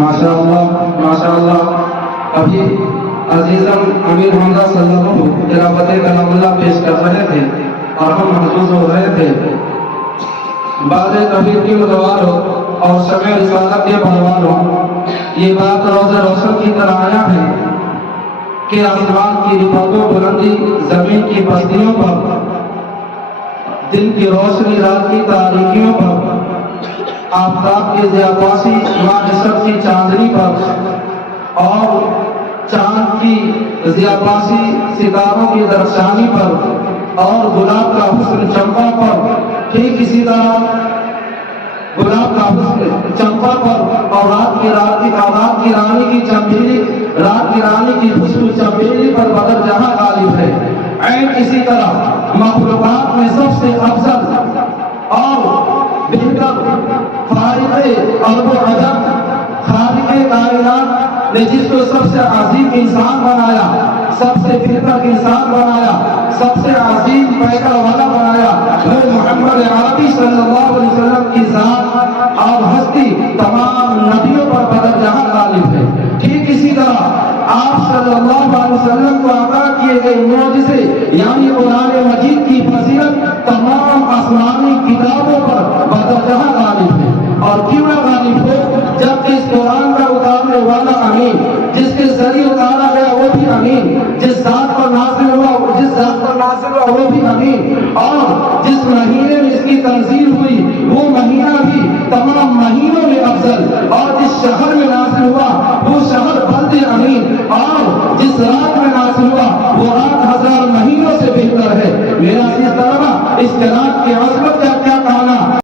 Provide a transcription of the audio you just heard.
মাশাআল্লাহ মাশাআল্লাহ। ابھی عزیزم امیر حمزہ صلی اللہ علیہ وسلم تلاوت کلام اللہ پیش کر رہے تھے اور ہم محظوظ ہو رہے تھے۔ بعد کبیر کی مدواروں اور شمع رسالت کے بھرواروں، یہ بات روز روشن کی طرح آیا ہے کہ آسمان کی رفعت و بلندی زمین کی پستیوں پر، دن کی روشنی رات کی تاریکیوں پر، آفتاب کی ضیاءپاشی ماہ نصف کی چاندنی پر اور چاند کی ضیاءپاشی ستاروں کی درخشانی پر اور گلاب کا حسن چمپا پر، ٹھیک اسی طرح گلاب کا حسن چمپا پر اور رات کی رانی کی چمیلی، رات کی رانی کی خوشبو چمیلی پر بدر جہاں غالب ہے۔ عین اسی طرح مخلوقات میں سب سے افضل اور بہتر فارغ ارب و عجم خالق کائنات نے جس کو سب سے عظیم انسان بنایا، سب سے بہتر انسان بنایا، سب سے عظیم پیکر والا بنایا، وہ محمد عربی صلی اللہ علیہ وسلم کی ذات اور ہستی تمام نبیوں پر بدر جہاں غالب ہے۔ ٹھیک اسی طرح آپ صلی اللہ علیہ وسلم کو عطا کیے گئے معجزے یعنی قرآن مجید کی فضیلت تمام آسمانی کتابوں پر بدر جہاں غالب ہے۔ اور کیوں نہ غالب ہو جب اس قرآن کا اتارنے والا امین، جس کے ذریعے اتارا گیا وہ بھی امین، جس ذات پر نازل ہوا وہ بھی امین، اور جس مہینے میں اس کی تنزیل ہوئی وہ مہینہ بھی تمام مہینوں میں افضل، اور جس شہر میں نازل ہوا وہ شہر بلد امین، اور جس رات میں نازل ہوا وہ رات 1000 مہینوں سے بہتر ہے۔ میرا اس طرح اس کلام کی عظمت